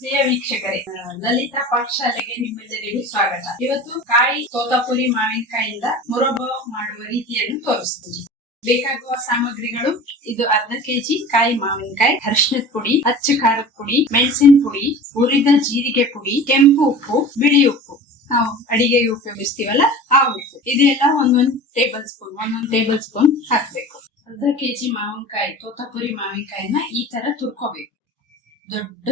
ಪ್ರಿಯ ವೀಕ್ಷಕರೇ, ಲಲಿತಾ ಪಾಠಶಾಲೆಗೆ ನಿಮ್ಮೆಲ್ಲರಿಗೂ ಸ್ವಾಗತ. ಇವತ್ತು ಕಾಯಿ ತೋತಾಪುರಿ ಮಾವಿನಕಾಯಿಯಿಂದ ಮುರಬ್ಬ ಮಾಡುವ ರೀತಿಯನ್ನು ತೋರಿಸ್ತೀನಿ. ಬೇಕಾಗುವ ಸಾಮಗ್ರಿಗಳು: ಇದು ಅರ್ಧ ಕೆಜಿ ಕಾಯಿ ಮಾವಿನಕಾಯಿ, ಅರಿಶಿನದ ಪುಡಿ, ಅಚ್ಚ ಖಾರದ ಪುಡಿ, ಮೆಣಸಿನ ಪುಡಿ, ಹುರಿದ ಜೀರಿಗೆ ಪುಡಿ, ಕೆಂಪು ಉಪ್ಪು, ಬಿಳಿ ಉಪ್ಪು, ನಾವು ಅಡಿಗೆಗೆ ಉಪಯೋಗಿಸ್ತೀವಲ್ಲ ಆ ಉಪ್ಪು. ಇದೆಲ್ಲ ಒಂದೊಂದು ಟೇಬಲ್ ಸ್ಪೂನ್ ಹಾಕ್ಬೇಕು. ಅರ್ಧ ಕೆಜಿ ಮಾವಿನಕಾಯಿ, ತೋತಾಪುರಿ ಮಾವಿನಕಾಯಿನ ಈ ತರ ತುರ್ಕೋಬೇಕು. ದೊಡ್ಡ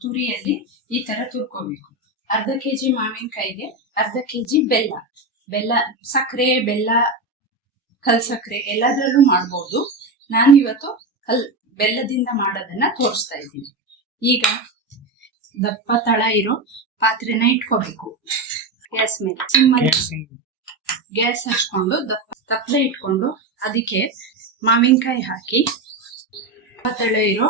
ತುರಿಯಲ್ಲಿ ಈ ತರ ತುರ್ಕೋಬೇಕು. ಅರ್ಧ ಕೆಜಿ ಮಾವಿನಕಾಯಿಗೆ ಅರ್ಧ ಕೆಜಿ ಬೆಲ್ಲ, ಸಕ್ಕರೆ, ಬೆಲ್ಲ, ಕಲ್ ಸಕ್ಕರೆ ಎಲ್ಲದರಲ್ಲೂ ಮಾಡ್ಬೋದು. ನಾನು ಇವತ್ತು ಬೆಲ್ಲದಿಂದ ಮಾಡೋದನ್ನ ತೋರಿಸ್ತಾ ಇದ್ದೀನಿ. ಈಗ ದಪ್ಪ ತಳ ಇರೋ ಪಾತ್ರೆನ ಇಟ್ಕೋಬೇಕು. ಗ್ಯಾಸ್ ಮೇಲೆ ಸಿಮ್ಮಲ್ಲಿ ಗ್ಯಾಸ್ ಹಚ್ಕೊಂಡು ತಪ್ಪಲೆ ಇಟ್ಕೊಂಡು ಅದಕ್ಕೆ ಮಾವಿನಕಾಯಿ ಹಾಕಿ ದಪ್ಪ ತಳ ಇರೋ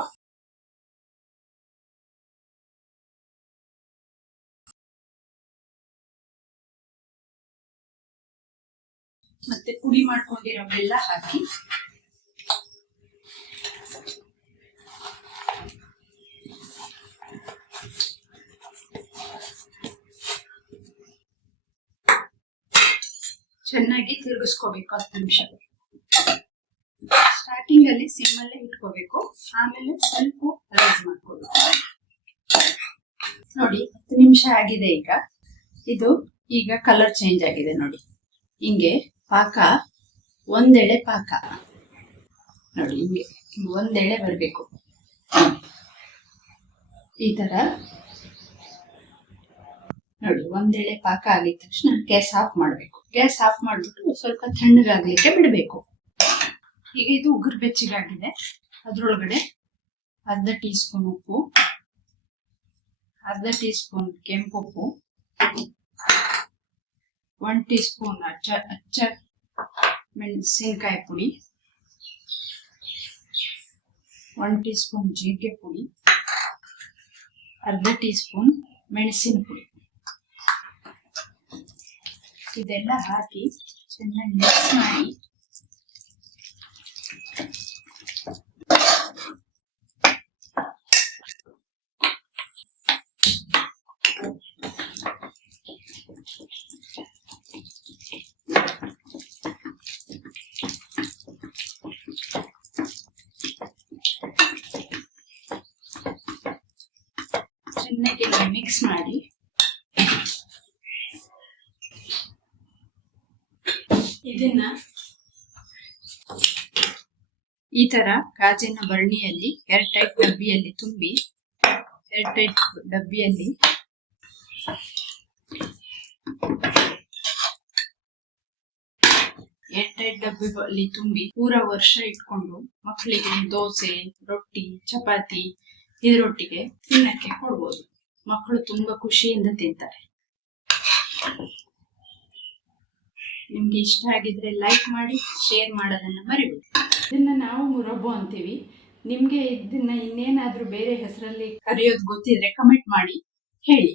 ಮತ್ತೆ ಪುಡಿ ಮಾಡ್ಕೊಂಡಿರೋ ಬೆಲ್ಲ ಹಾಕಿ ಚೆನ್ನಾಗಿ ತಿರುಗಿಸ್ಕೋಬೇಕು 10 ನಿಮಿಷ. ಸ್ಟಾರ್ಟಿಂಗ್ ಅಲ್ಲಿ ಸಿಮ್ಮಲ್ಲೇ ಇಟ್ಕೋಬೇಕು, ಆಮೇಲೆ ಸ್ವಲ್ಪ ರೈಸ್ ಮಾಡ್ಕೋಬೇಕು. ನೋಡಿ 10 ನಿಮಿಷ ಆಗಿದೆ. ಈಗ ಕಲರ್ ಚೇಂಜ್ ಆಗಿದೆ ನೋಡಿ. ಹಿಂಗೆ ಪಾಕ, ಒಂದೆಳೆ ಪಾಕ ನೋಡಿ, ಹಿಂಗೆ ಒಂದೆಳೆ ಬರಬೇಕು. ಈ ತರ ನೋಡಿ, ಒಂದೆಳೆ ಪಾಕ ಆಗಿದ ತಕ್ಷಣ ಗ್ಯಾಸ್ ಆಫ್ ಮಾಡ್ಬೇಕು. ಗ್ಯಾಸ್ ಆಫ್ ಮಾಡ್ಬಿಟ್ಟು ಸ್ವಲ್ಪ ತಣ್ಣಗಾಗ್ಲಿಕ್ಕೆ ಬಿಡ್ಬೇಕು. ಈಗ ಇದು ಉಗುರು ಬೆಚ್ಚಗಾಗಿದೆ. ಅದ್ರೊಳಗಡೆ ಅರ್ಧ ಟೀ ಸ್ಪೂನ್ ಉಪ್ಪು, ಅರ್ಧ ಟೀ ಸ್ಪೂನ್ ಕೆಂಪು ಉಪ್ಪು, 1 ಟೀ ಸ್ಪೂನ್ ಅಚ್ಚ ಮೆಣಸಿನಕಾಯಿ ಪುಡಿ, 1 ಟೀ ಸ್ಪೂನ್ ಜೀರಿಗೆ ಪುಡಿ, ಅರ್ಧ ಟೀ ಸ್ಪೂನ್ ಮೆಣಸಿನ ಪುಡಿ, ಇದೆಲ್ಲ ಹಾಕಿ ಚೆನ್ನಾಗಿ ಮಿಕ್ಸ್ ಮಾಡಿ ಚೆನ್ನಾಗಿ ಮಿಕ್ಸ್ ಮಾಡಿ ಇದನ್ನ ಈ ತರ ಗಾಜಿನ ಬರಣಿಯಲ್ಲಿ ಏರ್ಟೈಟ್ ಡಬ್ಬಿಯಲ್ಲಿ ತುಂಬಿ, ಏರ್ಟೈಟ್ ಡಬ್ಬಿಯಲ್ಲಿ ತುಂಬಿ ಪೂರಾ ವರ್ಷ ಇಟ್ಕೊಂಡು ಮಕ್ಕಳಿಗೆ ದೋಸೆ, ರೊಟ್ಟಿ, ಚಪಾತಿ ಇದರೊಟ್ಟಿಗೆ ತಿನ್ನಕ್ಕೆ ಕೊಡ್ಬೋದು. ಮಕ್ಕಳು ತುಂಬಾ ಖುಷಿಯಿಂದ ತಿಂತಾರೆ. ನಿಮ್ಗೆ ಇಷ್ಟ ಆಗಿದ್ರೆ ಲೈಕ್ ಮಾಡಿ, ಶೇರ್ ಮಾಡೋದನ್ನ ಮರಿಬೇಡಿ. ಇದನ್ನ ನಾವು ಮುರಬ್ಬು ಅಂತೀವಿ. ನಿಮ್ಗೆ ಇದನ್ನ ಇನ್ನೇನಾದ್ರೂ ಬೇರೆ ಹೆಸರಲ್ಲಿ ಕರೆಯೋದು ಗೊತ್ತಿದ್ರೆ ಕಮೆಂಟ್ ಮಾಡಿ ಹೇಳಿ.